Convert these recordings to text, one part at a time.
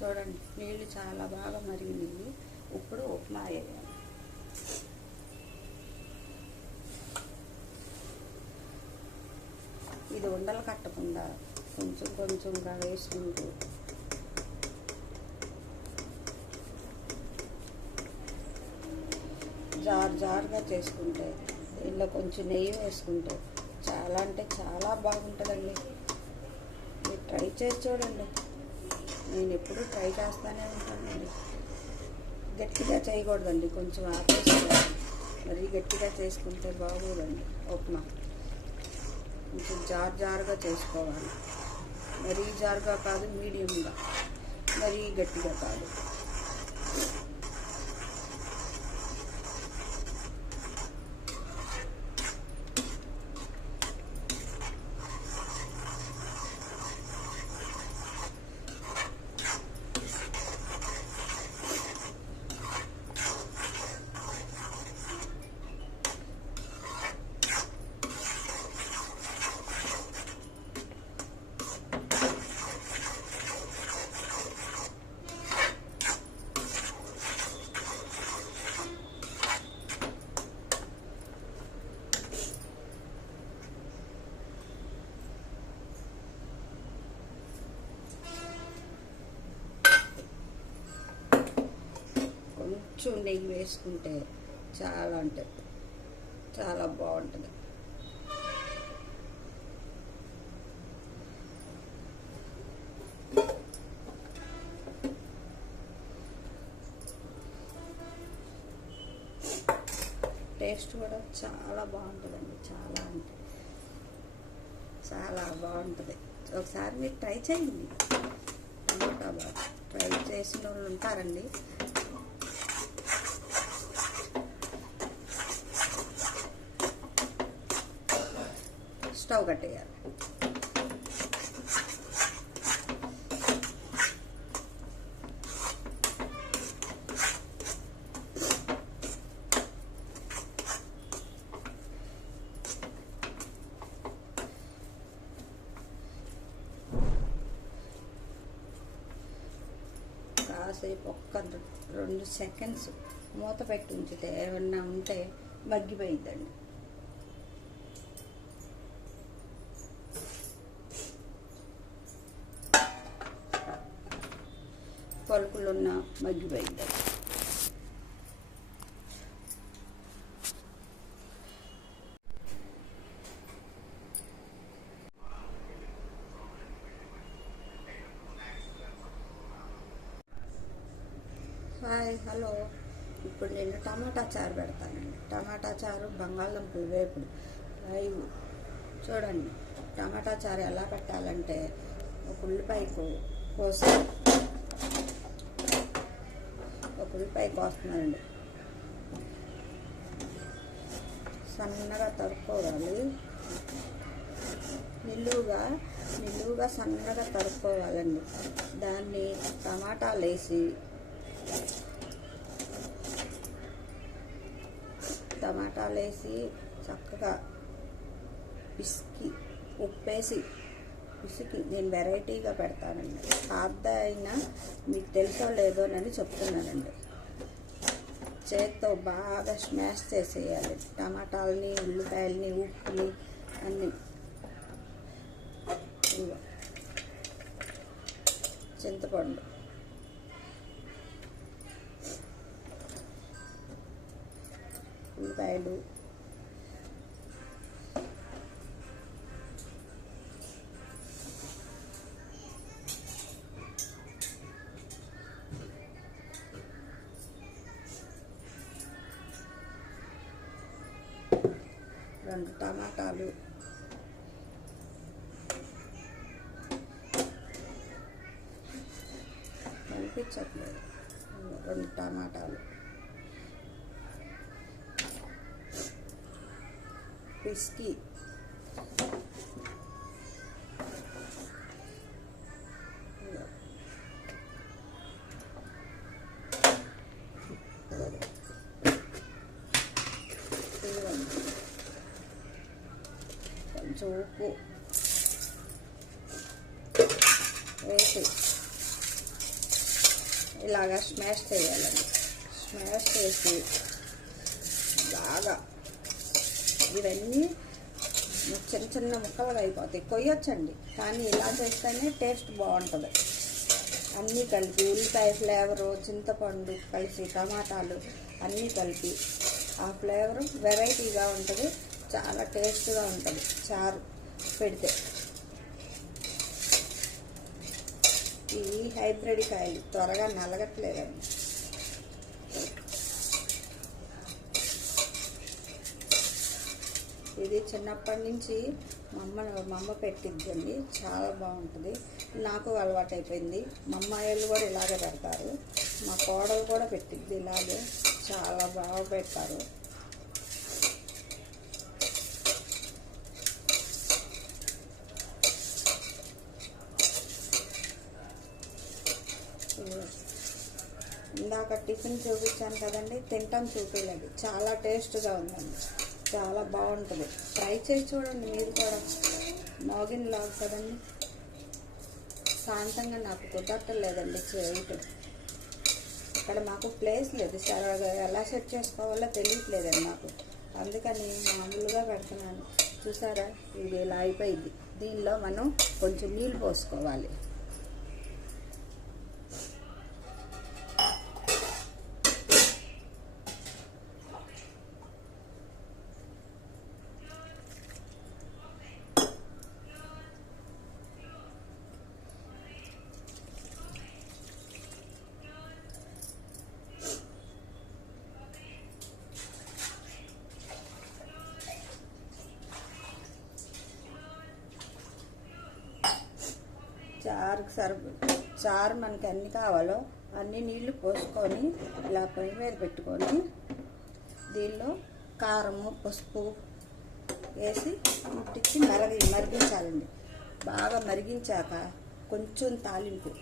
చూడండి నీళ్ళు చాలా బాగా మరిగినాయి. ఇప్పుడు ఉప్మా వేయాలి. ఇది ఉండలు కట్టకుండా కొంచెం కొంచెంగా వేసుకుంటూ జారుగా చేసుకుంటే దీనిలో కొంచెం నెయ్యి వేసుకుంటే చాలా అంటే చాలా బాగుంటుందండి. మీరు ట్రై చేసి చూడండి. నేను ఎప్పుడూ ట్రై చేస్తూనే ఉంటానండి. గట్టిగా చేయకూడదండి, కొంచెం ఆపేసుకోవాలి. మరీ గట్టిగా చేసుకుంటే బాగోదండి ఉప్మా. కొంచెం జారుగా చేసుకోవాలి. మరీ జారుగా కాదు, మీడియంగా, మరీ గట్టిగా కాదు. కొంచెం నెయ్యి వేసుకుంటే చాలా అంటే చాలా బాగుంటుంది. టేస్ట్ కూడా చాలా బాగుంటుందండి. చాలా అంటే చాలా బాగుంటుంది. ఒకసారి మీరు ట్రై చేయండి. టమాటా బాగా ట్రై చేసిన వాళ్ళు ఉంటారండి. స్టవ్ కట్టేయాలి. కాసేపు ఒక్క 2 సెకండ్స్ మూత పెట్టి ఉంచితే ఏమన్నా ఉంటే మగ్గిపోయిద్దండి. పలుకులున్న మగ్గిపోయిద్దండి. Hi, hello. ఇప్పుడు నేను టమాటా చారు పెడతానండి. టమాటా చారు, బంగాళదుంపలు వేపుడు లైవ్. చూడండి టమాటా చారు ఎలా పెట్టాలంటే, ఒక ఉల్లిపాయ కోసి కోస్తున్నానండి. సన్నగా తరుక్కోవాలి. నిలువుగా సన్నగా తరుక్కోవాలండి. దాన్ని టమాటాలు వేసి చక్కగా ఉప్పేసి పిసికి నేను వెరైటీగా పెడతానండి. పాత అయినా మీకు తెలుసో లేదోనని చెప్తున్నానండి. చేత్తో బాగా స్మాష్ చేసేయాలి. టమాటాలని, ఉల్లిపాయలని, ఉప్పుని అన్నీ. చింతపండు, ఉల్లిపాయలు, రెండు టమాటాలు, కనిపించట్లేదు, 2 టమాటాలు, పిసికి కొంచెం ఉప్పు వేసి ఇలాగా స్మాష్ చేయాలండి. స్మాష్ చేసి బాగా ఇవన్నీ చిన్న చిన్న ముక్కలుగా అయిపోతాయి. కొయ్యొచ్చండి, కానీ ఇలా చేస్తేనే టేస్ట్ బాగుంటుంది. అన్నీ కలిపి ఉల్లిపాయ ఫ్లేవరు, చింతపండు కలిసి, టమాటాలు అన్నీ కలిపి ఆ ఫ్లేవరు వెరైటీగా ఉంటుంది. చాలా టేస్ట్గా ఉంటుంది చారు పెడితే. ఇవి హైబ్రిడ్ కాయలు త్వరగా నలగట్లేదండి. ఇది చిన్నప్పటి నుంచి మా అమ్మ పెట్టిద్దండి, చాలా బాగుంటుంది. నాకు అలవాటు అయిపోయింది. మా అమ్మాయిలు కూడా ఇలాగే పెడతారు, మా కోడలు కూడా పెట్టిద్ది ఇలాగే, చాలా బాగా పెడతారు. ఇందాక టిఫిన్ చూపించాను కదండి, తింటాం చూపించలేదు. చాలా టేస్ట్గా ఉందండి, చాలా బాగుంటుంది. ట్రై చేసి చూడండి మీరు కూడా. మోగిన్ లాగ్ కదండి, శాంతంగా నాకు కుదరట్లేదండి చేయటం. ఇక్కడ మాకు ప్లేస్ లేదు, సరగా ఎలా సెట్ చేసుకోవాలో తెలియట్లేదండి నాకు. అందుకని మామూలుగా పెడుతున్నాను. చూసారా, ఇది ఇలా అయిపోయింది. దీనిలో మనం కొంచెం నీళ్ళు పోసుకోవాలి. చారు మనకి ఎన్ని కావాలో అన్ని నీళ్లు పోసుకొని ఇలా పొయ్యి మీద పెట్టుకొని దీనిలో కారము, పసుపు వేసి ముట్టించి మరిగించాలండి. బాగా మరిగించాక కొంచెం తాలింపు,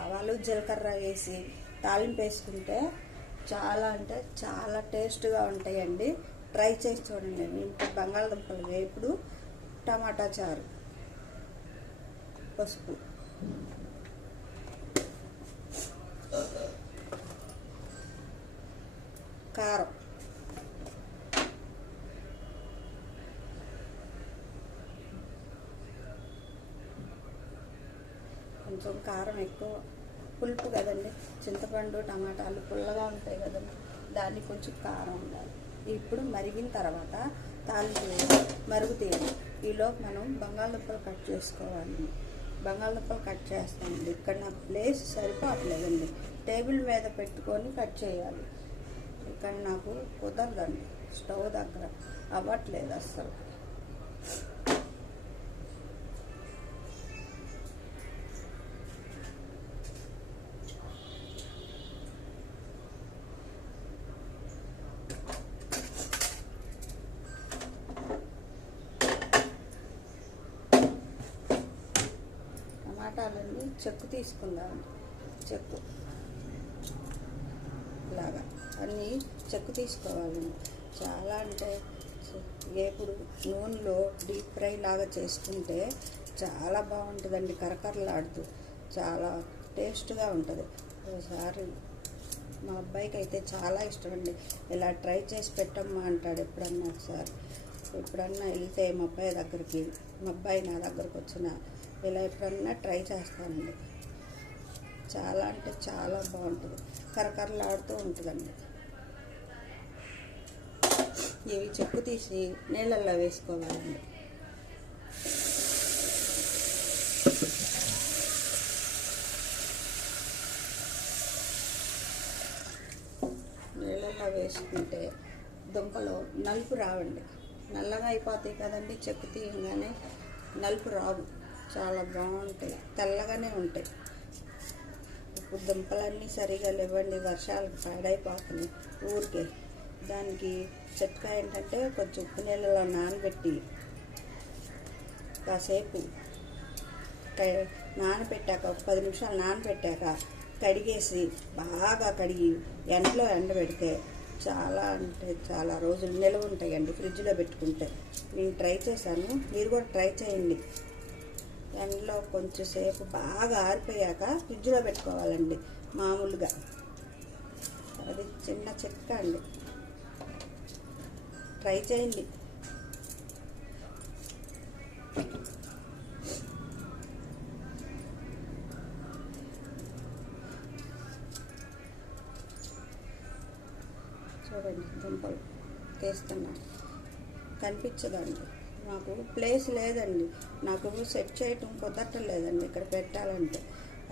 ఆవాలు జీలకర్ర వేసి తాలింపు వేసుకుంటే చాలా అంటే చాలా టేస్ట్గా ఉంటాయండి. ట్రై చేసి చూడండి. ఇప్పుడు బంగాళదుంపలు వేపుడు, టమాటా చారు, పసుపు, కారం, కొంచెం కారం ఎక్కువ, పులుపు కదండి, చింతపండు టమాటాలు పుల్లగా ఉంటాయి కదండి, దానికి కొంచెం కారం ఉండాలి. ఇప్పుడు మరిగిన తర్వాత తాలింపు మరుగుతీయాలి. ఈలోపు మనం బంగాళదుంపలు కట్ చేసుకోవాలి. బంగాళదుంపలు కట్ చేస్తామండి. ఇక్కడ నా ప్లేస్ సరిపోవట్లేదండి, టేబుల్ మీద పెట్టుకొని కట్ చేయాలి. ఇక్కడ నాకు కుదరదండి, స్టవ్ దగ్గర అవ్వట్లేదు అస్సలు. టమాటాలన్నీ చెక్కు తీసుకుందామండి. చెక్కు ఇలాగా అన్నీ చెక్కు తీసుకోవాలండి. చాలా అంటే ఇప్పుడు నూనెలో డీప్ ఫ్రై లాగా చేసుకుంటే చాలా బాగుంటుందండి, కరకరలాడుతూ చాలా టేస్ట్గా ఉంటుంది. ఒకసారి మా అబ్బాయికి అయితే చాలా ఇష్టం అండి. ఇలా ట్రై చేసి పెట్టమ్మా అంటాడు ఎప్పుడన్నా ఒకసారి. ఎప్పుడన్నా వెళ్తే మా అబ్బాయి దగ్గరికి, మా అబ్బాయి నా దగ్గరకు వచ్చిన ఇలా ఎప్పుడన్నా ట్రై చేస్తానండి. చాలా అంటే చాలా బాగుంటుంది, కరకరలాడుతూ ఉంటుందండి. ఇవి చెక్కు తీసి నీళ్ళల్లో వేసుకోవాలండి. నీళ్ళల్లో వేసుకుంటే దుంపలు నలుపు రావండి, నల్లగా అయిపోతాయి కదండి. చెక్కు తీయగానే నలుపు రావు, చాలా బాగుంటాయి, తెల్లగానే ఉంటాయి. ఇప్పుడు దుంపలన్నీ సరిగా లేవండి, వర్షాలకు పాడైపోతున్నాయి ఊరికే. దానికి చిట్కా ఏంటంటే కొంచెం ఉప్పు నీళ్ళలో నానబెట్టి కాసేపు నానబెట్టాక ఒక 10 నిమిషాలు నానబెట్టాక కడిగేసి బాగా కడిగి ఎండలో ఎండబెడితే చాలా అంటే చాలా రోజులు నిల్వ ఉంటాయండి ఫ్రిడ్జ్లో పెట్టుకుంటే. నేను ట్రై చేశాను, మీరు కూడా ట్రై చేయండి. ఎండలో కొంచెం సేపు బాగా ఆరిపోయాక ఫ్రిడ్జ్లో పెట్టుకోవాలండి మామూలుగా. అది చిన్న చిట్క అండి, ట్రై చేయండి. చూడండి దుంపలు తీస్తున్నా, కనిపించదండి. నాకు ప్లేస్ లేదండి, నాకు సెట్ చేయటం కుదరట్లేదండి. ఇక్కడ పెట్టాలంటే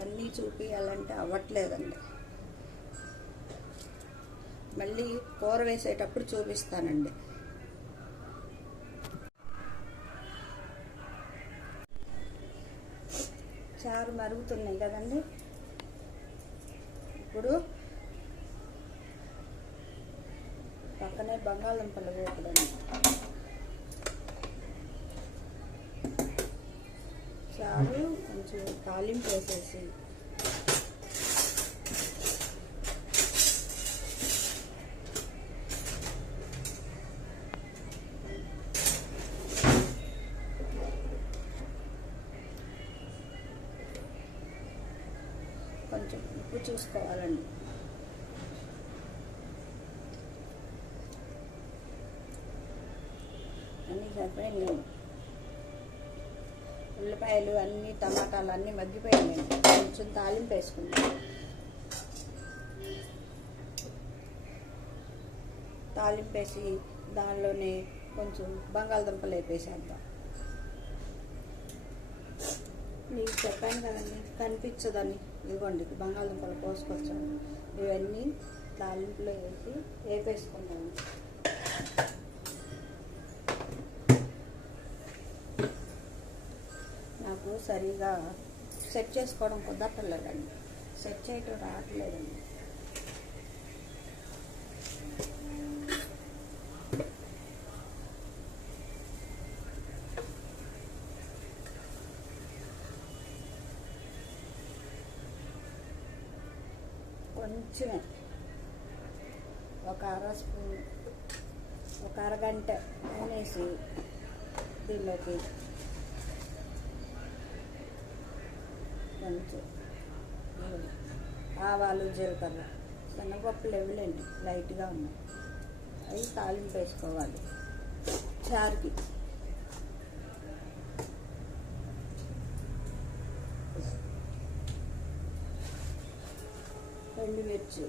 అన్నీ చూపించాలంటే అవ్వట్లేదండి. మళ్ళీ కూర వేసేటప్పుడు చూపిస్తానండి. చారు మరుగుతున్నాయి కదండి. ఇప్పుడు పక్కనే బంగాళదుంపలు వేపుడండి. చారు కొంచెం తాలింపు వేసేసి కొంచెం ఉప్పు చూసుకోవాలండి. అన్నీ సరిపోయినాయి. ఉల్లిపాయలు అన్నీ, టమాటాలు అన్నీ మగ్గిపోయినాయి. కొంచెం తాలింపు వేసుకుంటాం. తాలింపు వేసి దానిలోనే కొంచెం బంగాళదుంపలు వేపేసేద్దాం. మీకు చెప్పాను కదండి కనిపించదని. ఇదిగోండి బంగాళదుంపలు కోసుకొచ్చాను. ఇవన్నీ తాలింపులో వేసి వేపేసుకుంటాను. నాకు సరిగా సెట్ చేసుకోవడం కుదరట్లేదండి, సెట్ చేయటం రావట్లేదండి. కొంచెం ఒక స్పూన్, ఒక అరగంట నూనెసి దీనిలోకి కొంచెం ఆవాలు, జీలకర్ర, శనగపప్పులు ఇవ్వలేండి, లైట్గా ఉన్నాయి. అవి తాలింపు వేసుకోవాలి చారుకి. ఎండుమిర్చి,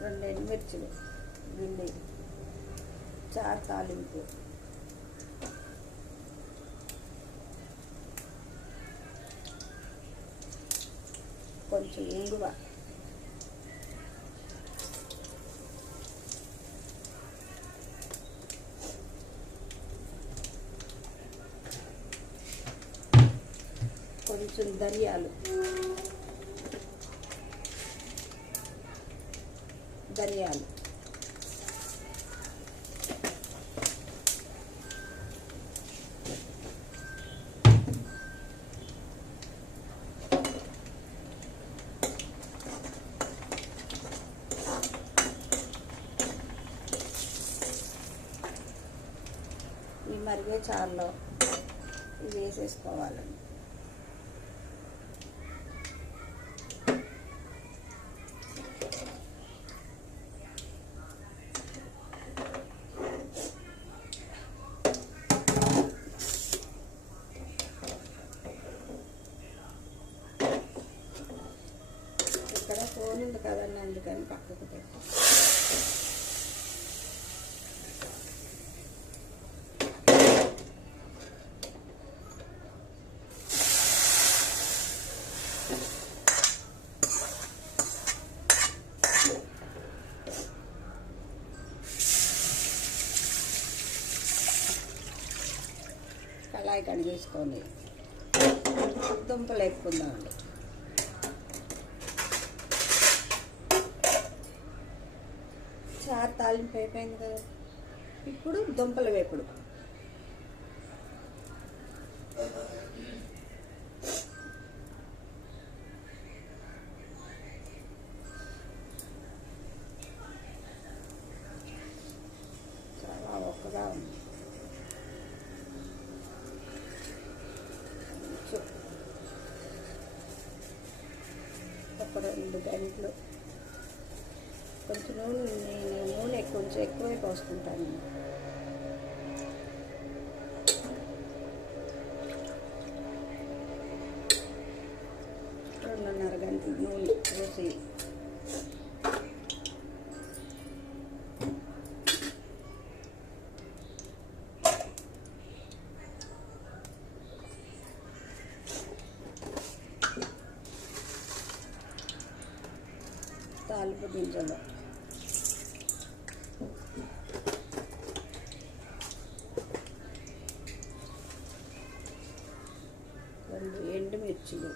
2 ఎండుమిర్చులు, గిల్లి చారు తాలింపు, కొంచెం ఇంగువ, కొంచెం ధనియాలు, ఈ మరిగే చారులో ఇవి వేసేసుకోవాలండి. ఇక్కడ ఫోన్ ఉంది కదండి, అందుకని పక్కకు పెట్టి కళాయి కడిగేసుకొని దుంపలు వేపుకుందామండి. చారు తాలింపు అయిపోయింది కదా, ఇప్పుడు దుంపల వేపుడు. చాలా ఒక్కగా ఉంది. ఒక 2 గంటలు. కొంచెం నూనె కొంచెం ఎక్కువే పోసుకుంటాను. 2.5 గంటలు నూనె పోసి తాలింపు గింజలు, 2 ఎండుమిర్చిలు,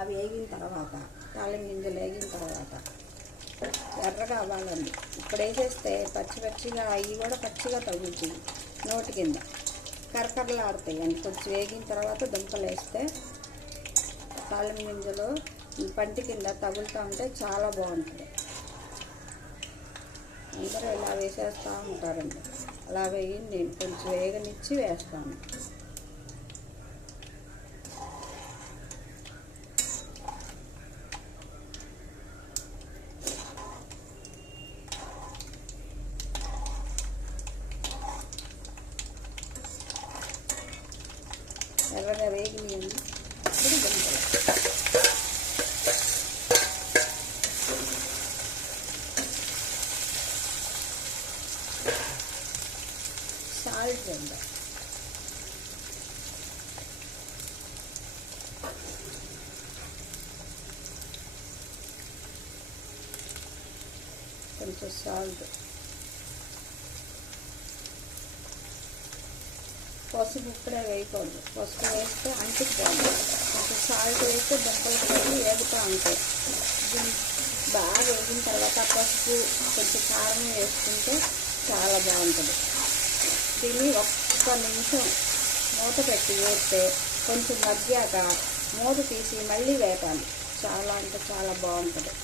అవి వేగిన తర్వాత తాలింపు గింజలు వేగిన తర్వాత ఎర్రగా అవ్వాలండి. ఇప్పుడు వేసేస్తే పచ్చిగా అవి కూడా పచ్చిగా తగులుతాయి, నోటి కింద కరకరలాడుతాయి అండి. కొంచెం వేగిన తర్వాత దుంపలు వేస్తే తాలింపు గింజలు పంటి కింద తగులుతూ ఉంటే చాలా బాగుంటుంది. అందరూ ఇలా వేసేస్తూ ఉంటారండి. అలా వేగి నేను కొంచెం వేగనిచ్చి వేస్తాను. ఎర్రగా వేగినాయండి. ఇప్పుడు దుంపలు, సాల్ట్ అండి, కొంచెం సాల్ట్, పసుపు ఇప్పుడే వేయకూడదు. పసుపు వేస్తే అంటుకుపోదు. కొంచెం సాల్ట్ వేస్తే దుంపలు కూడా వేగుతూ ఉంటాయి. బాగా వేగిన తర్వాత పసుపు కొంచెం కారం వేసుకుంటే చాలా బాగుంటుంది. దీన్ని 1 నిమిషం మూత పెట్టి వేస్తే కొంచెం మగ్గాక మూత తీసి మళ్ళీ వేపాలి. చాలా అంటే చాలా బాగుంటుంది.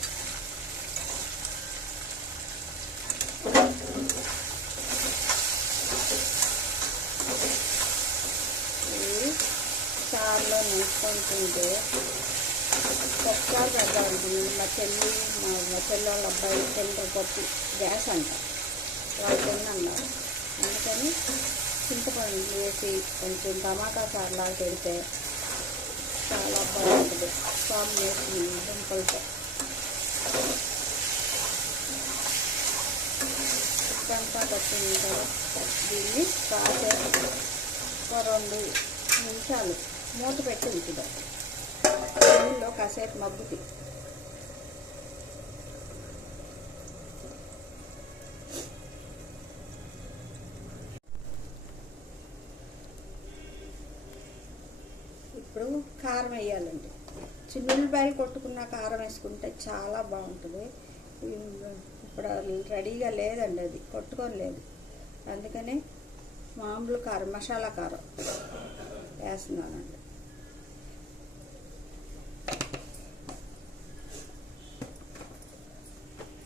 చారులో నేర్చుకుంటుంటే ఒకసారి పెడతా ఉంటుంది. మా చెల్లి వాళ్ళ అబ్బాయి పప్పు గ్యాస్ అంట, వాళ్ళు తిన్నన్నారు. అందుకని చింతపండు వేసి కొంచెం టమాటా చారులాగా పెడితే చాలా బాగుంటుంది కాంబినేషన్ దుంపలతో. ఉప్పంతా పట్టిన తర్వాత దీన్ని కాసేపు ఒక 2 నిమిషాలు మూత పెట్టి ఉంచుదాం. నూనెలో కాసేపు మగ్గుతి. ఇప్పుడు కారం వేయాలండి. చిన్నుల్లిపాయలు కొట్టుకున్న కారం వేసుకుంటే చాలా బాగుంటుంది. ఇప్పుడు రెడీగా లేదండి, అది కొట్టుకొని లేదు. అందుకనే మామూలు కారం, మసాలా కారం వేస్తున్నానండి.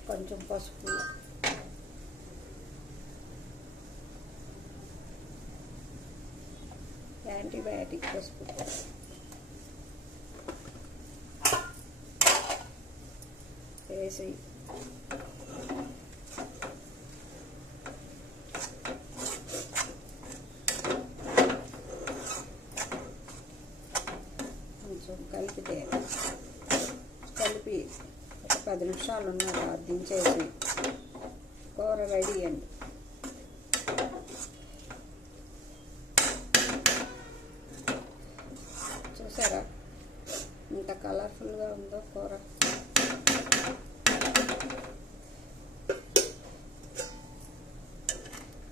కొంచెం పసుపు, యాంటీబయాటిక్ పసుపు వేసి కొంచెం కలిపి ఒక 10 నిమిషాలు ఉన్నాక దించేసి కూర రెడీ అండి. చూసారా ఇంత కలర్ఫుల్గా ఉందో కూర.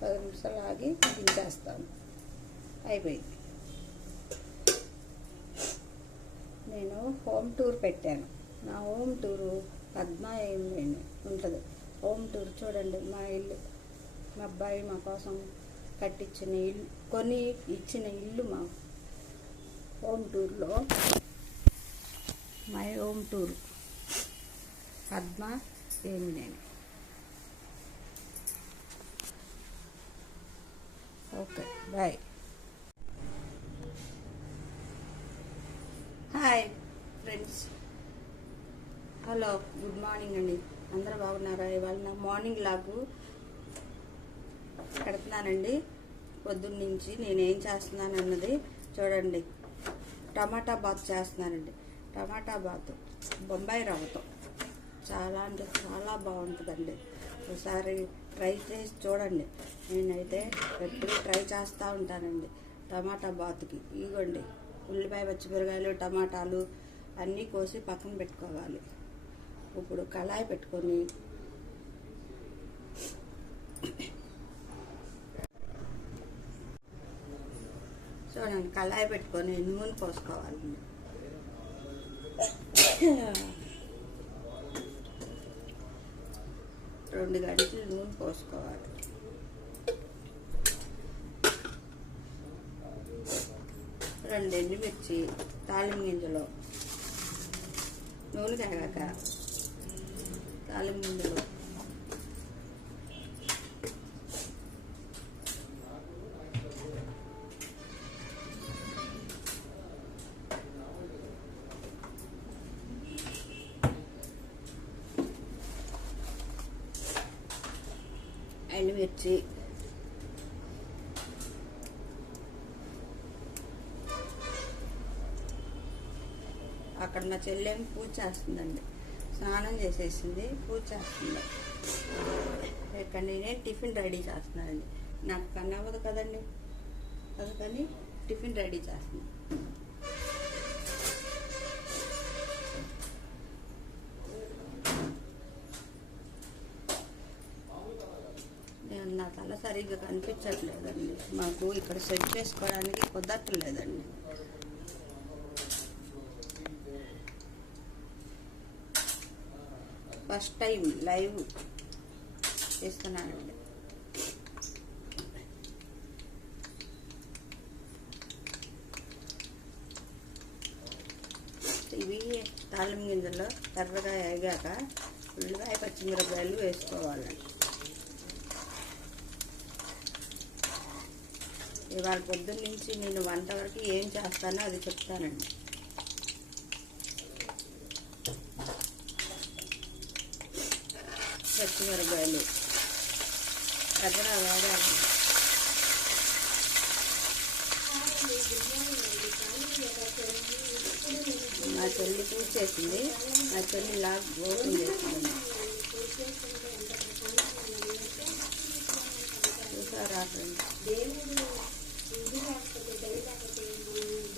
పది నిమిషాలు ఆగి దించేస్తాను. అయిపోయింది. నేను హోమ్ టూర్ పెట్టాను. నా హోమ్ టూరు పద్మా ఉంటుంది. హోమ్ టూర్ చూడండి. మా ఇల్లు, మా అబ్బాయి మా కోసం కట్టించిన ఇల్లు, కొని ఇచ్చిన ఇల్లు మా హోమ్ టూర్లో. మై హోమ్ టూర్ పద్మా ఏమి నేను okay bye. Hi friends, hello, good morning అండి. అందరూ బాగున్నారా? ఇవాళ నా మార్నింగ్ లాగు పెడుతున్నానండి. పొద్దున్న నుంచి నేనేం చేస్తున్నాను అన్నది చూడండి. టమాటా బాత్ చేస్తున్నానండి. టమాటా బాత్ బొంబాయి రవ్వతో చాలా అంటే చాలా బాగుంటుందండి. ఒకసారి ట్రై చేసి చూడండి. నేనైతే ఎప్పుడు ట్రై చేస్తూ ఉంటానండి టమాటా బాత్కి. ఇదిగోండి, ఉల్లిపాయ, పచ్చిమిరకాయలు, టమాటాలు అన్నీ కోసి పక్కన పెట్టుకోవాలి. ఇప్పుడు కళాయి పెట్టుకొని చూడండి, కళాయి పెట్టుకొని నూనె పోసుకోవాలి. 2 గంటలు నూనె పోసుకోవాలి. రెండు ఎండుమిర్చి, తాలింపు గింజలు, నూనె కాగాక తాలింపు గింజలు, ఎండుమిర్చి, అక్కడ మా చెల్లెం పూజ చేస్తుందండి. స్నానం చేసేసింది, పూజ చేస్తుంది. ఇక్కడ నేనే టిఫిన్ రెడీ చేస్తున్నానండి. నాకు పని అవ్వదు కదండి, అందుకని టిఫిన్ రెడీ చేస్తున్నాను. నా తల సరిగ్గా కనిపించట్లేదండి. మాకు ఇక్కడ సెట్ చేసుకోవడానికి కుదరట్లేదండి. ఫస్ట్ టైం లైవ్ చేస్తున్నానండి. ఇవి తాలింపు గింజల్లో ఎర్రగా ఎగాక ఉల్లిపాయ, పచ్చిమిరపకాయలు వేసుకోవాలండి. ఇవాళ పొద్దున్న నుంచి నేను వంట వరకు ఏం చేస్తానో అది చెప్తానండి. పచ్చిమిరపకాయలు ఎర్రగా వేగాలి. నా చెల్లి పూజ చేసింది. నా చెల్లి లాగ్ ఓపెన్ చేసింది. చూసారా ఫ్రెండ్స్?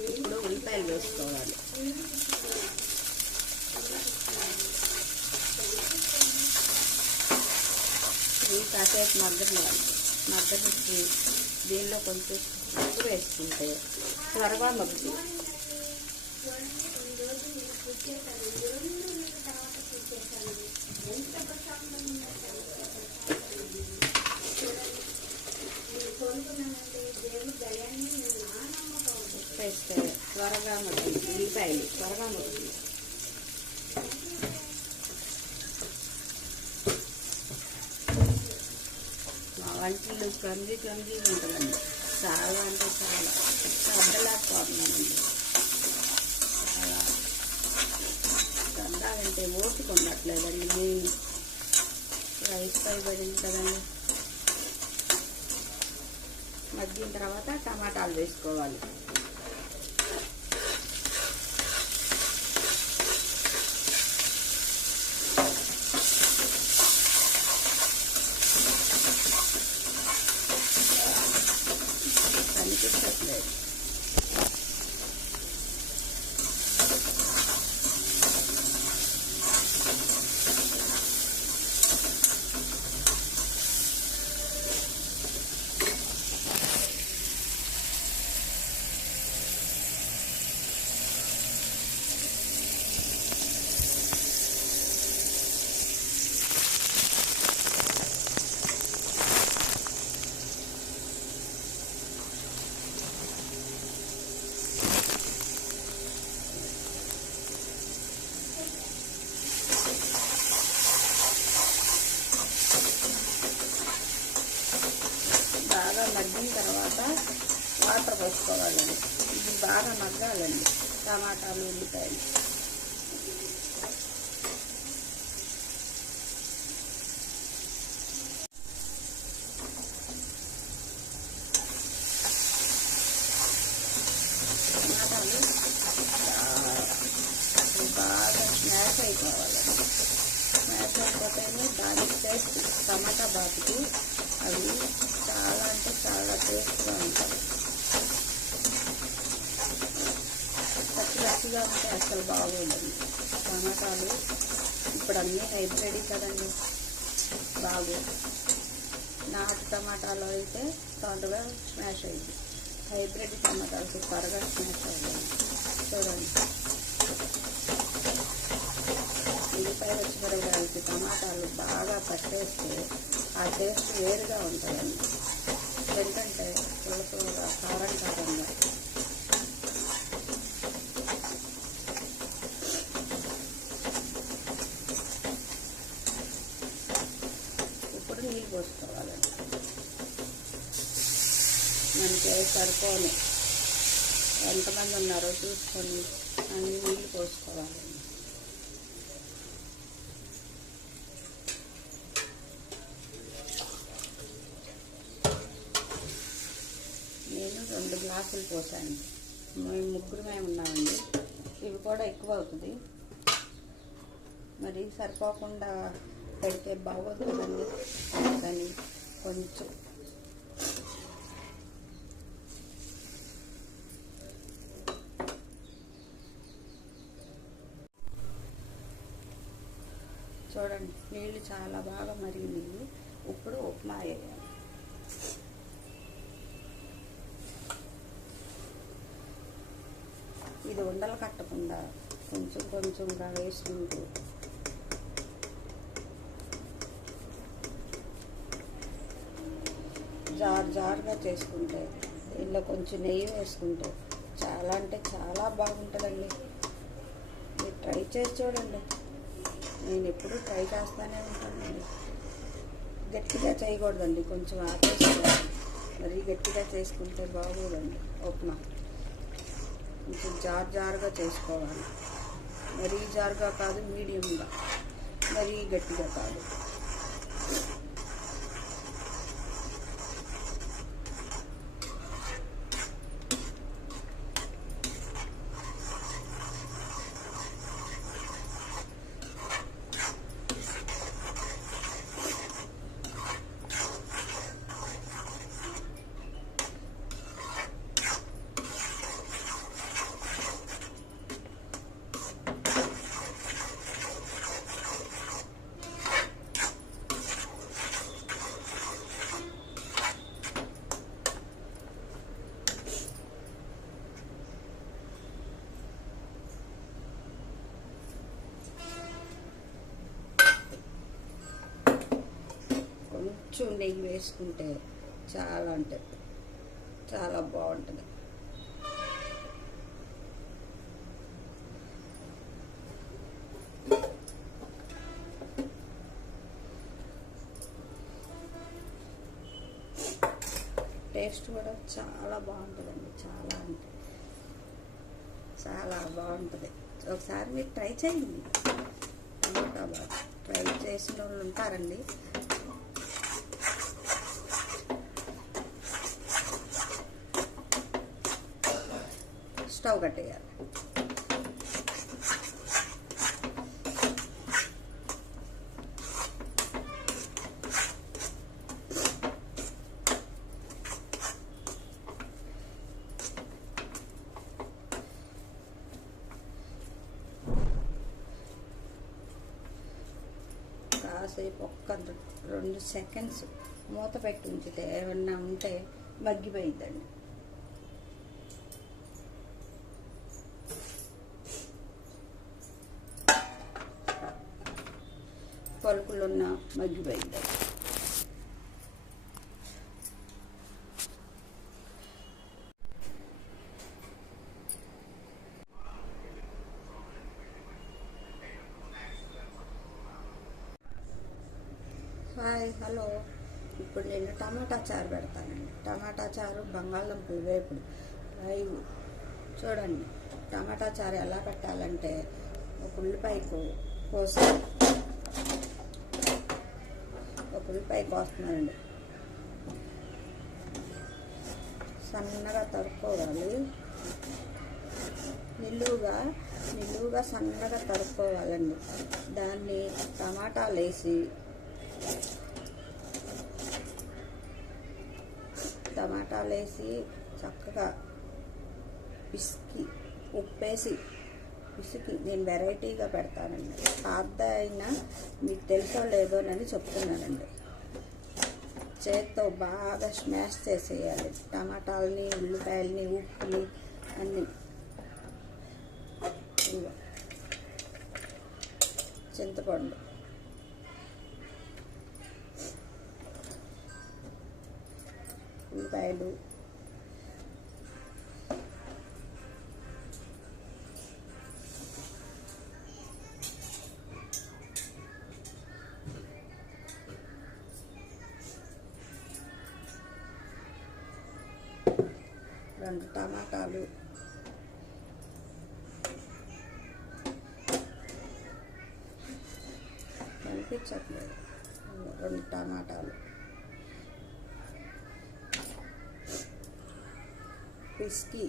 ఇప్పుడు ఉల్లిపాయలు వేసుకోవాలి. ఇవి కాసేపు మగ్గనిచ్చి దీనిలో కొంచెం ఉప్పు వేసుకుంటే త్వరగా మగ్గుతుంది. వేస్తే త్వరగా మగ్గుతుంది. ఉల్లిపాయలు త్వరగా మగ్గుతుంది. మా వంటలు కంజీగా ఉంటుందండి. చాలా అంటే చాలా అడ్డలేకపోతున్నానండి. అలా కందాలంటే ఓపిక ఉండట్లేదండి. నేను రైస్ పై పడింది కదండి. మగ్గిన తర్వాత టమాటాలు వేసుకోవాలి. కనిపించట్లేదు. బాగా మగ్గాలండి టమాటాలు ఉల్లిపాయలు. టమాటాలు బాగా స్మాష్ అయిపోవాలండి. స్మాష్ అయిపోతేనే దాని టేస్ట్ టమాటా బాతుకి అవి చాలా అంటే చాలా టేస్ట్గా ఉంటాయి. పచ్చిగా ఉంటే అసలు బాగోదండి టమాటాలు. ఇప్పుడు అన్నీ హైబ్రిడ్ కదండి, నాటు టమాటాలు అయితే తొందరగా స్మాష్ అయ్యింది. హైబ్రిడ్ టమాటాలకి త్వరగా స్మాష్ అవ్వాలి. చూడండి, ఉల్లిపాయ పచ్చిమిరపకాయలకి టమాటాలు బాగా పట్టేస్తే ఆ టేస్ట్ వేరుగా ఉంటుందండి. ఎందుకంటే పులుపుగా కారంగా. ఇప్పుడు నీళ్ళు పోసుకోవాలండి. మనకి సరిపోను, ఎంతమంది ఉన్నారో చూసుకొని అన్ని నీళ్ళు పోసుకోవాలండి. నేను 2 గ్లాసులు పోసాను. మేము ముగ్గురమే ఉన్నామండి. ఇవి కూడా ఎక్కువ అవుతుంది, మరి సరిపోకుండా పెడితే బాగోదు కదండి. కానీ కొంచెం చూడండి, నీళ్ళు చాలా బాగా మరిగినాయి. ఇప్పుడు ఉప్మా వేయాలి. ఇది ఉండలు కట్టకుండా కొంచెంగా వేసుకుంటూ జారుగా చేసుకుంటే, ఇందులో కొంచెం నెయ్యి వేసుకుంటే చాలా అంటే చాలా బాగుంటుందండి. మీరు ట్రై చేసి చూడండి. నేను ఎప్పుడూ ట్రై చేస్తూనే ఉంటానండి. గట్టిగా చేయకూడదండి, కొంచెం ఆపేసుకోవాలి. మరీ గట్టిగా చేసుకుంటే బాగోదండి ఉప్మా. కొంచెం జారుగా చేసుకోవాలి. మరీ జారుగా కాదు, మీడియంగా, మరీ గట్టిగా కాదు. కొంచెం నెయ్యి వేసుకుంటే చాలా అంటే చాలా బాగుంటుంది. టేస్ట్ కూడా చాలా బాగుంటుందండి. చాలా అంటే చాలా బాగుంటుంది. ఒకసారి మీరు ట్రై చేయండి. టమాటా బాత్ ట్రై చేసిన వాళ్ళు ఉంటారండి. స్టవ్ కట్టేయాలి. కాసేపు ఒక్క 2 సెకండ్స్ మూత పెట్టి ఉంచితే ఏమన్నా ఉంటే మగ్గిపోయిద్దండి. పలుకులున్న మగ్గిపోయింది. Hi, hello. ఇప్పుడు నేను టమాటా చారు పెడతానండి. టమాటా చారు, బంగాళదుంప వేపుడు లైవ్ చూడండి టమాటా చారు ఎలా పెట్టాలంటే ఒక ఉల్లిపాయ కోసి ఒక ఉల్లిపాయ కోస్తున్నానండి. సన్నగా తరుక్కోవాలి, నిలువుగా సన్నగా తరుక్కోవాలండి. దాన్ని టమాటాలు వేసి చక్కగా ఉప్పేసి పిసికి నేను వెరైటీగా పెడతానండి. పాత అయినా మీకు తెలుసో లేదోనని చెప్తున్నానండి. చేత్తో బాగా స్మాష్ చేసేయాలి టమాటాలని, ఉల్లిపాయలని, ఉప్పుని అన్నీ. చింతపండు, ఉల్లిపాయలు, రెండు టమాటాలు, కనిపించట్లేదు, రెండు టమాటాలు పిసికి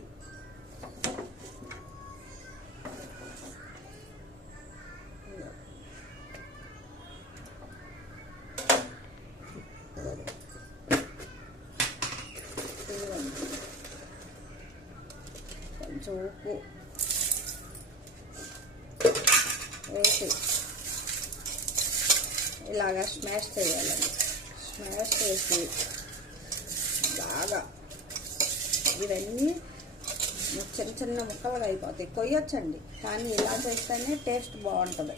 కొంచెం ఉప్పు వేసి ఇలాగా స్మాష్ చేయాలండి. స్మాష్ చేసి బాగా ఇవన్నీ చిన్న చిన్న ముక్కలుగా అయిపోతాయి. కొయ్యొచ్చండి, కానీ ఇలా చేస్తేనే టేస్ట్ బాగుంటుంది.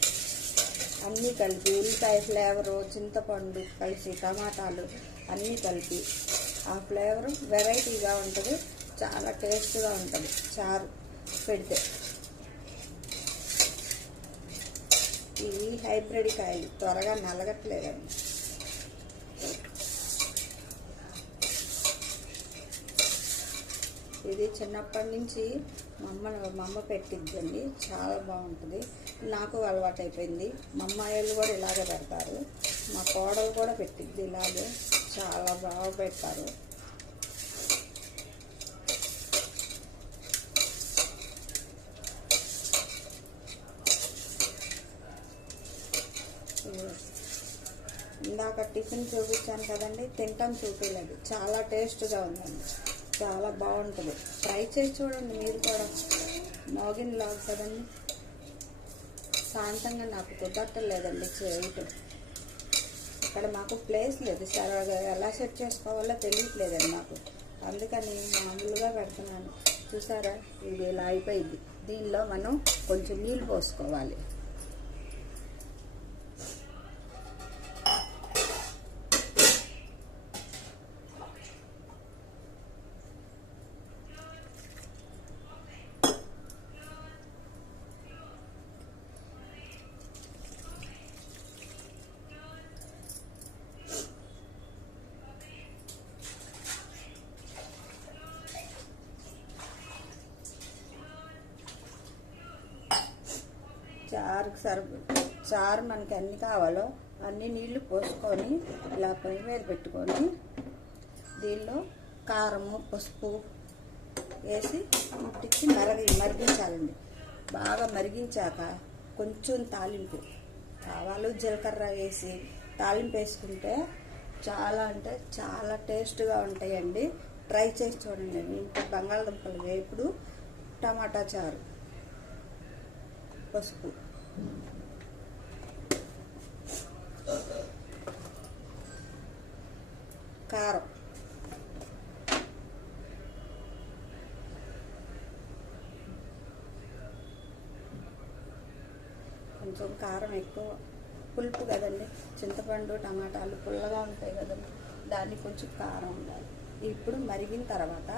అన్నీ కలిపి ఉల్లిపాయ ఫ్లేవరు, చింతపండు కలిసి, టమాటాలు అన్నీ కలిపి ఆ ఫ్లేవరు వెరైటీగా ఉంటుంది. చాలా టేస్ట్గా ఉంటుంది చారు పెడితే. ఇవి హైబ్రిడ్ కాయలు, త్వరగా నలగట్లేదండి. ఇది చిన్నప్పటి నుంచి మా అమ్మ పెట్టిద్దండి, చాలా బాగుంటుంది. నాకు అలవాటు అయిపోయింది. మా అమ్మాయిలు కూడా ఇలాగే పెడతారు, మా కోడలు కూడా పెట్టిద్ది ఇలాగే, చాలా బాగా పెడతారు. ఇందాక టిఫిన్ చూపించాను కదండి, తింటాం చూపించలేదు. చాలా టేస్ట్గా ఉందండి, చాలా బాగుంటుంది. ట్రై చేసి చూడండి మీరు కూడా. మోగిన్ లాగ్ కదండి, శాంతంగా నాకు కుదరట్లేదండి చేయటం. ఇక్కడ మాకు ప్లేస్ లేదు, సరగా ఎలా సెట్ చేసుకోవాలో తెలియట్లేదండి నాకు. అందుకని మామూలుగా పెడుతున్నాను. చూసారా, ఇది ఇలా అయిపోయింది. దీనిలో మనం కొంచెం నీళ్ళు పోసుకోవాలి. చారు మనకి ఎన్ని కావాలో అన్ని నీళ్లు పోసుకొని ఇలా పొయ్యి మీద పెట్టుకొని దీనిలో కారము, పసుపు వేసి ముట్టించి మరిగించాలండి. బాగా మరిగించాక కొంచెం తాలింపు, ఆవాలు, జీలకర్ర వేసి తాలింపు వేసుకుంటే చాలా అంటే చాలా టేస్ట్గా ఉంటాయండి. ట్రై చేసి చూడండి. ఇంట్లో బంగాళదుంపలు వేపుడు, టమాటా చారు, పసుపు, కారం, కొంచెం కారం ఎక్కువ, పులుపు కదండి, చింతపండు, టమాటాలు పుల్లగా ఉంటాయి కదండి, దానికి కొంచెం కారం ఉండాలి. ఇప్పుడు మరిగిన తర్వాత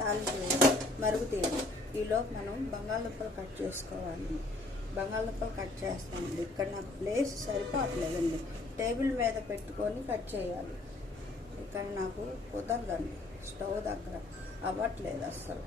తాలింపు మరుగుతీయాలి. ఈలోపు మనం బంగాళదుంపలు కట్ చేసుకోవాలి. బంగాళదుంపలు కట్ చేస్తామండి. ఇక్కడ నాకు ప్లేస్ సరిపోవట్లేదండి, టేబుల్ మీద పెట్టుకొని కట్ చేయాలి. ఇక్కడ నాకు కుదరదండి, స్టవ్ దగ్గర అవ్వట్లేదు అస్సలు.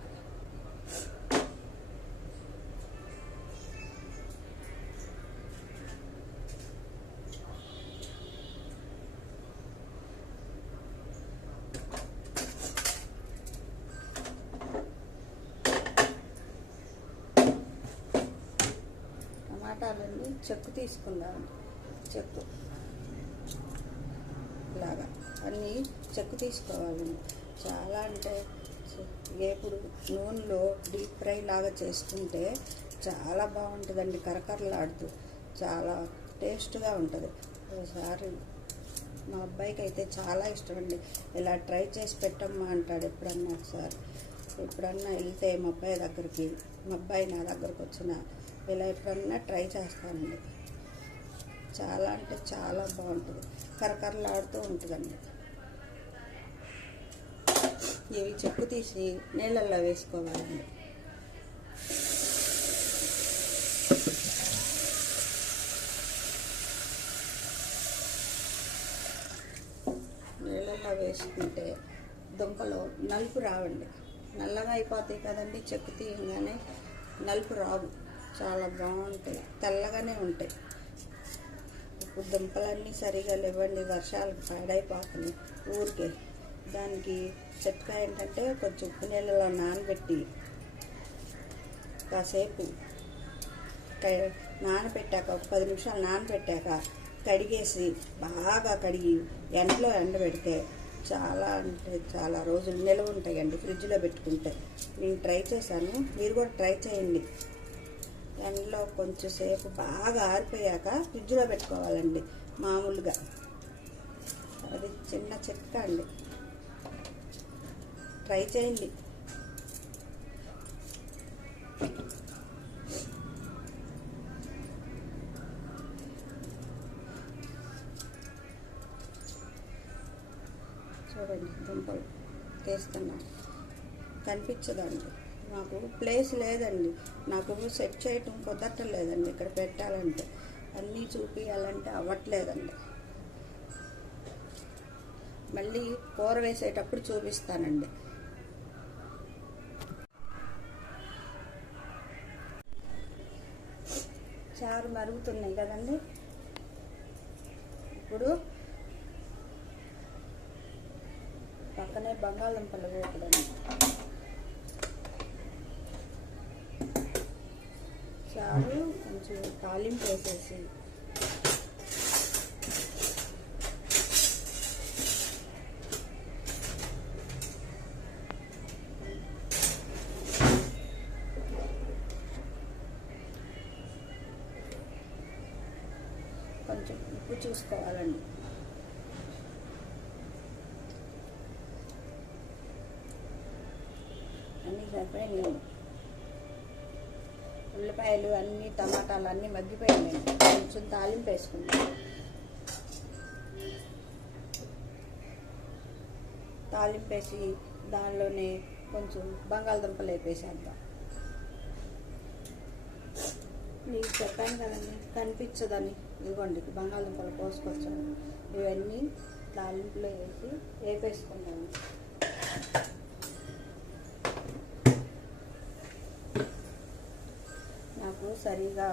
టమాటాలన్నీ చెక్కు తీసుకుందాం. చెక్కు ఇలాగా అన్నీ చెక్కు తీసుకోవాలండి. చాలా అంటే ఇప్పుడు నూనెలో డీప్ ఫ్రై లాగా చేసుకుంటే చాలా బాగుంటుందండి. కరకరలాడుతూ చాలా టేస్ట్గా ఉంటుంది. ఒకసారి మా అబ్బాయికి అయితే చాలా ఇష్టం అండి. ఇలా ట్రై చేసి పెట్టమ్మా అంటాడు ఎప్పుడన్నా ఒకసారి. ఎప్పుడన్నా వెళ్తే మా అబ్బాయి దగ్గరికి, మా అబ్బాయి నా దగ్గరకు వచ్చిన ఇలా ఎప్పుడన్నా ట్రై చేస్తానండి. చాలా అంటే చాలా బాగుంటుంది, కరకరలాడుతూ ఉంటుందండి. ఇవి చెక్కు తీసి నీళ్ళల్లో వేసుకోవాలండి. నీళ్ళల్లో వేసుకుంటే దుంపలు నలుపు రావండి. నల్లగా అయిపోతాయి కదండి, చెక్కు తీయగానే నలుపు రావు. చాలా బాగుంటాయి, తెల్లగానే ఉంటాయి. ఇప్పుడు దుంపలన్నీ సరిగా లేవండి, వర్షాలకు పాడైపోతున్నాయి ఊరికే. దానికి చిట్కా ఏంటంటే కొంచెం ఉప్పు నీళ్ళలో నానబెట్టి కాసేపు నానబెట్టాక ఒక 10 నిమిషాలు నానబెట్టాక కడిగేసి బాగా కడిగి ఎండలో ఎండబెడితే చాలా అంటే చాలా రోజులు నిల్వ ఉంటాయండి ఫ్రిడ్జ్లో పెట్టుకుంటే. నేను ట్రై చేశాను, మీరు కూడా ట్రై చేయండి. ఎండలో కొంచెం సేపు బాగా ఆరిపోయాక ఫ్రిడ్జ్లో పెట్టుకోవాలండి మామూలుగా. అది చిన్న చిట్కా అండి, ట్రై చేయండి. చూడండి దుంపలు తీస్తున్నాను, కనిపించదండి. నాకు ప్లేస్ లేదండి, నాకు సెట్ చేయటం కుదరట్లేదండి. ఇక్కడ పెట్టాలంటే అన్నీ చూపించాలంటే అవ్వట్లేదండి. మళ్ళీ కూర వేసేటప్పుడు చూపిస్తానండి. చారు మరుగుతున్నాయి కదండి. ఇప్పుడు పక్కనే బంగాళదుంపలు వేపడండి. చారు కొంచెం తాలింపు వేసేసి కొంచెం ఉప్పు చూసుకోవాలండి. అన్నీ సరిపోయినాయి. ఉల్లిపాయలు అన్నీ టమాటాలు అన్నీ మగ్గిపోయాయండి. కొంచెం తాలింపు వేసుకుందాం. తాలింపు వేసి దానిలోనే కొంచెం బంగాళదుంపలు వేపేసేద్దాం. మీకు చెప్పాను కదండి కనిపించదని. ఇదిగోండి బంగాళదుంపలు కోసుకొచ్చాను. ఇవన్నీ తాలింపులో వేసి వేపేసుకుందాము. నాకు సరిగా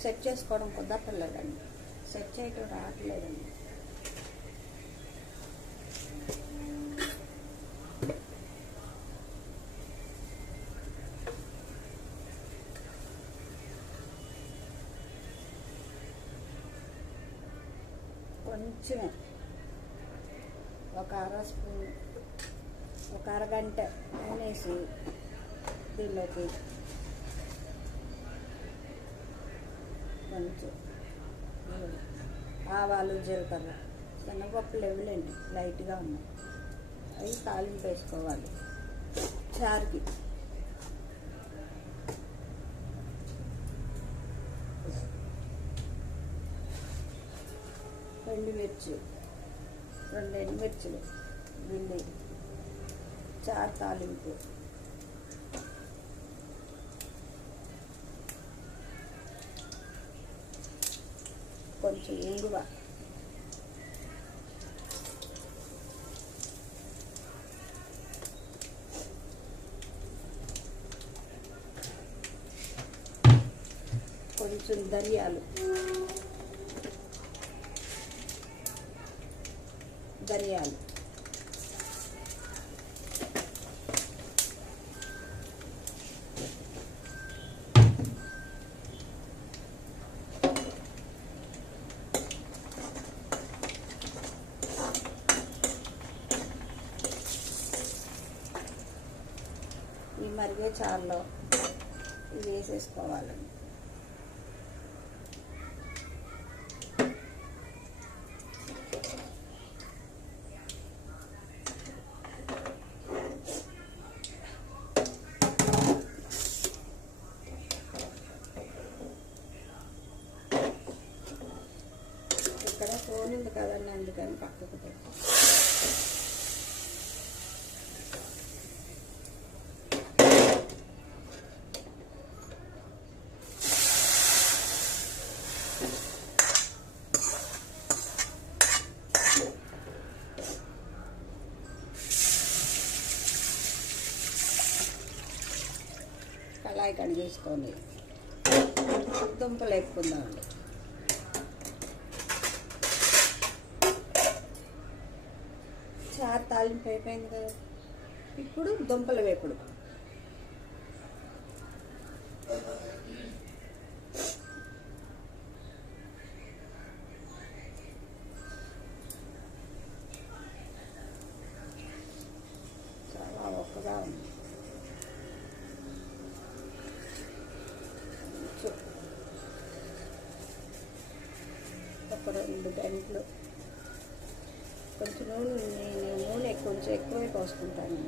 సెట్ చేసుకోవడం కుదరట్లేదండి, సెట్ చేయటం రావట్లేదండి. కొంచెమే ఒక స్పూన్, ఒక అరగంట వేసి దీనిలోకి కొంచెం ఆవాలు, జీలకర్ర, శనగపప్పులు ఇవ్వలేండి లైట్గా ఉన్నాయి, అవి తాలింపు వేసుకోవాలి చారుకి. ఎండుమిర్చి, 2 ఎండుమిర్చులు, గిల్లి చారు తాలింపు, కొంచెం ఇంగువ, కొంచెం ధనియాలు, మరిగే చారులో ఇది వేసేసుకోవాలండి. ఇక్కడ ఫోన్ ఉంది కదండి, అందుకని పక్కకు పెట్టి కళాయి కడిగేసుకొని దుంపలు వేపుకుందామండి. చారు తాలింపు అయిపోయింది కదా, ఇప్పుడు దుంపల వేపుడు. చాలా ఒక్కగా ఉంది. ఒక 2 గంటలు కొంచెం నూనె కొంచెం ఎక్కువే పోసుకుంటాను.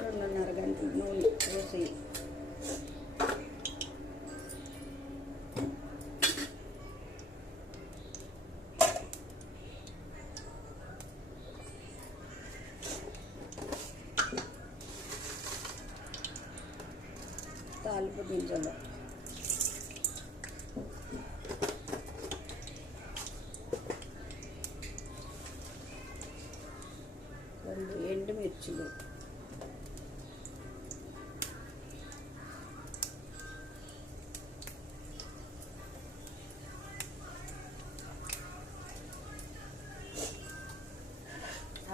2.5 గంటలు నూనె పోసి తాలింపు గింజలు ఎండుమిర్చులు,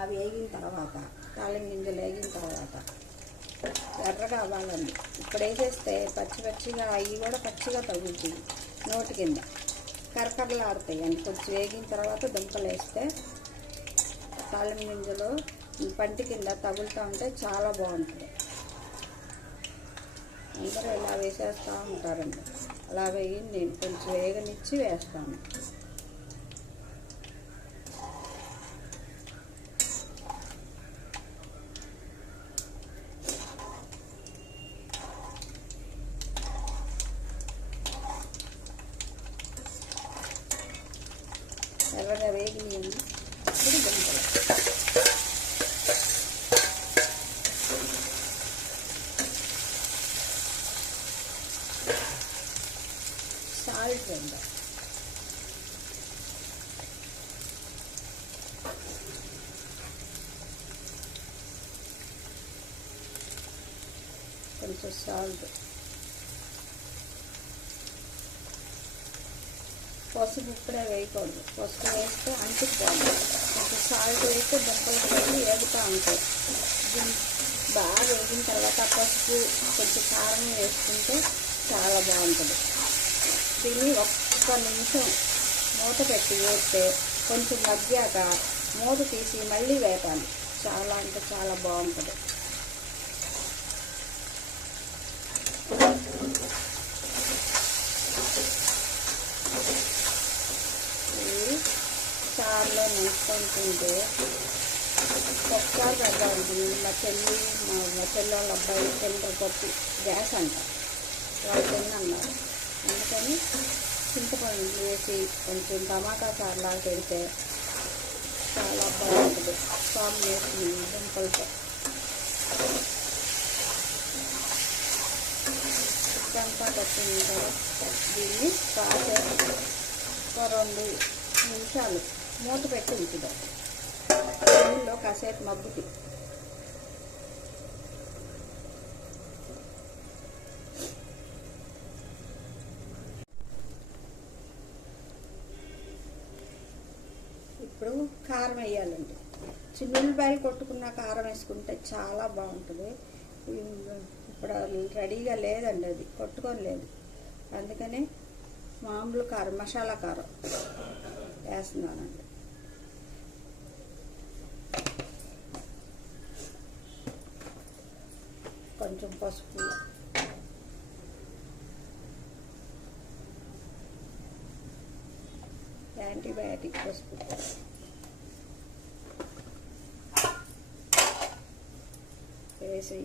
అవి వేగిన తర్వాత తాలింపు గింజలు వేగిన తర్వాత ఎర్రగా అవ్వాలండి. ఇప్పుడు వేసేస్తే పచ్చిగా అవి కూడా పచ్చిగా తగులుతాయి, నోటి కింద కరకరలాడుతాయి అండి. కొంచెం వేగిన తర్వాత దుంపలు వేస్తే తాలింపు గింజలు పంటి కింద తగులుతూ ఉంటే చాలా బాగుంటుంది. అందరూ ఇలా వేసేస్తూ ఉంటారండి. అలా వేగి నేను కొంచెం వేగనిచ్చి వేస్తాను. ఎర్రగా వేగినాయండి. ఇప్పుడు దుంపలు సాల్ట్ వేద్దాం. కొంచెం సాల్ట్, పసుపు ఇప్పుడే వేయకూడదు, పసుపు వేస్తే అంటుకోవాలి. కొంచెం సాల్ట్ వేస్తే దుంపలు కలిపి వేగుతూ ఉంటాయి. బాగా వేగిన తర్వాత పసుపు కొంచెం కారం వేసుకుంటే చాలా బాగుంటుంది. దీన్ని ఒక్క నిమిషం మూత పెట్టి వేస్తే కొంచెం మగ్గాక మూత తీసి మళ్ళీ వేపాలి. చాలా అంటే చాలా బాగుంటుంది. చారులో నేర్చుకొని తింటే ఒకసారి పెద్దవాళ్ళకి మా చెల్లి వాళ్ళ అబ్బాయి పప్పు గ్యాస్ అంట, వాళ్ళు తిన్నన్నారు. అందుకని చింతపండు వేసి కొంచెం టమాటా చారులాగా పెడితే చాలా బాగుంటుంది కాంబినేషన్ దుంపలతో. ఇదంతా పెట్టిన తర్వాత దీన్ని కాసేపు ఒక 2 నిమిషాలు మూత పెట్టి ఉంచుదాం. నీళ్ళలో కాసేపు మగ్గుతుంది. ఇప్పుడు కారం వేయాలండి. చిన్నుల్లిపాయలు కొట్టుకున్న కారం వేసుకుంటే చాలా బాగుంటుంది. ఇప్పుడు రెడీగా లేదండి, అది కొట్టుకొని లేదు. అందుకని మామూలు కారం, మసాలా కారం వేస్తున్నానండి. కొంచెం పసుపు, యాంటీబయాటిక్ పసుపు వేసి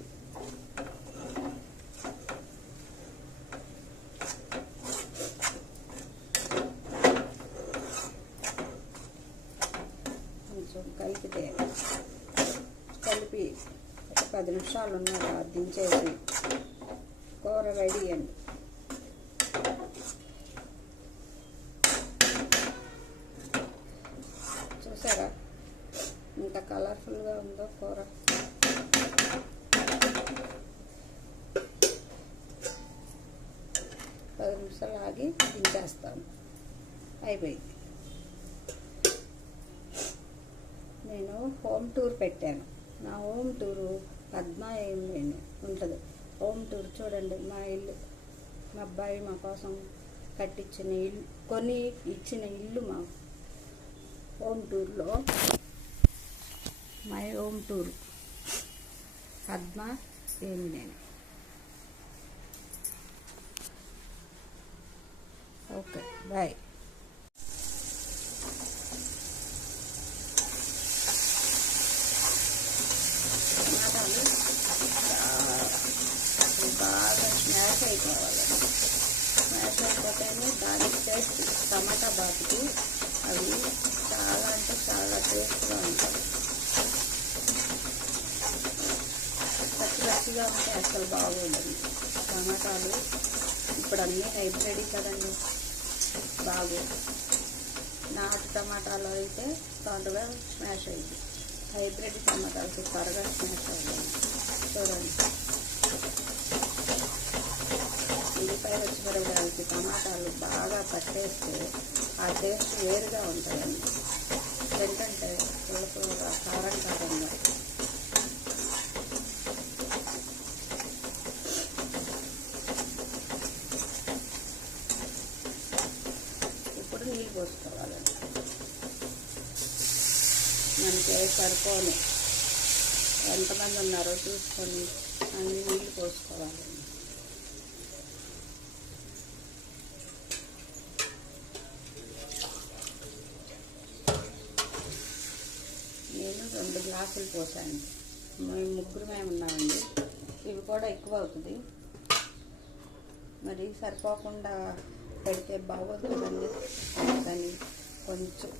కొంచెం కలిపి ఒక 10 నిమిషాలు ఉన్నాక దించేసి కూర రెడీ అండి. చూసారా ఇంత కలర్ఫుల్గా ఉందో కూర. పది నిమిషాలు ఆగి దించేస్తాను. అయిపోయింది. నేను హోమ్ టూర్ పెట్టాను. నా హోమ్ టూరు పద్మా ఏం ఉంటుంది. హోమ్ టూర్ చూడండి. మా ఇల్లు, మా అబ్బాయి మా కోసం కట్టించిన ఇల్లు, కొని ఇచ్చిన ఇల్లు మా హోమ్ టూర్లో. మై హోమ్ టూర్ పద్మా ఏమి నేను. Okay bye. టమాటాలు బాగా స్మాష్ అయిపోవాలండి. స్మాష్ అయిపోతేనే దానికి టేస్ట్. టమాటా బాతుకి అవి చాలా అంటే చాలా టేస్ట్గా ఉంటాయి. పచ్చిగా ఉంటే అసలు బాగుండదు. టమాటాలు ఇప్పుడు అన్నీ హైబ్రిడ్ కదండి. బాగు నాటు టమాటాలు అయితే త్వరగా స్మాష్ అయింది. హైబ్రిడ్ టమాటాలకి త్వరగా స్మాష్ అవ్వాలి. చూడండి, ఉల్లిపాయ పచ్చిమిరపకాయలకి టమాటాలు బాగా పట్టేస్తే ఆ టేస్ట్ వేరుగా ఉంటాయండి. ఏంటంటే పుల్లపుల్లగా కారంగా. ఇప్పుడు నీళ్ళు పోసుకోవాలండి. మనకి సరిపోను, ఎంతమంది ఉన్నారో చూసుకొని అన్ని నీళ్ళు పోసుకోవాలండి. నేను 2 గ్లాసులు పోసాను. మేము ముగ్గురమే ఉన్నామండి. ఇవి కూడా ఎక్కువ అవుతుంది. మరి సరిపోకుండా పెడితే బాగోతుందండి. కానీ కొంచెం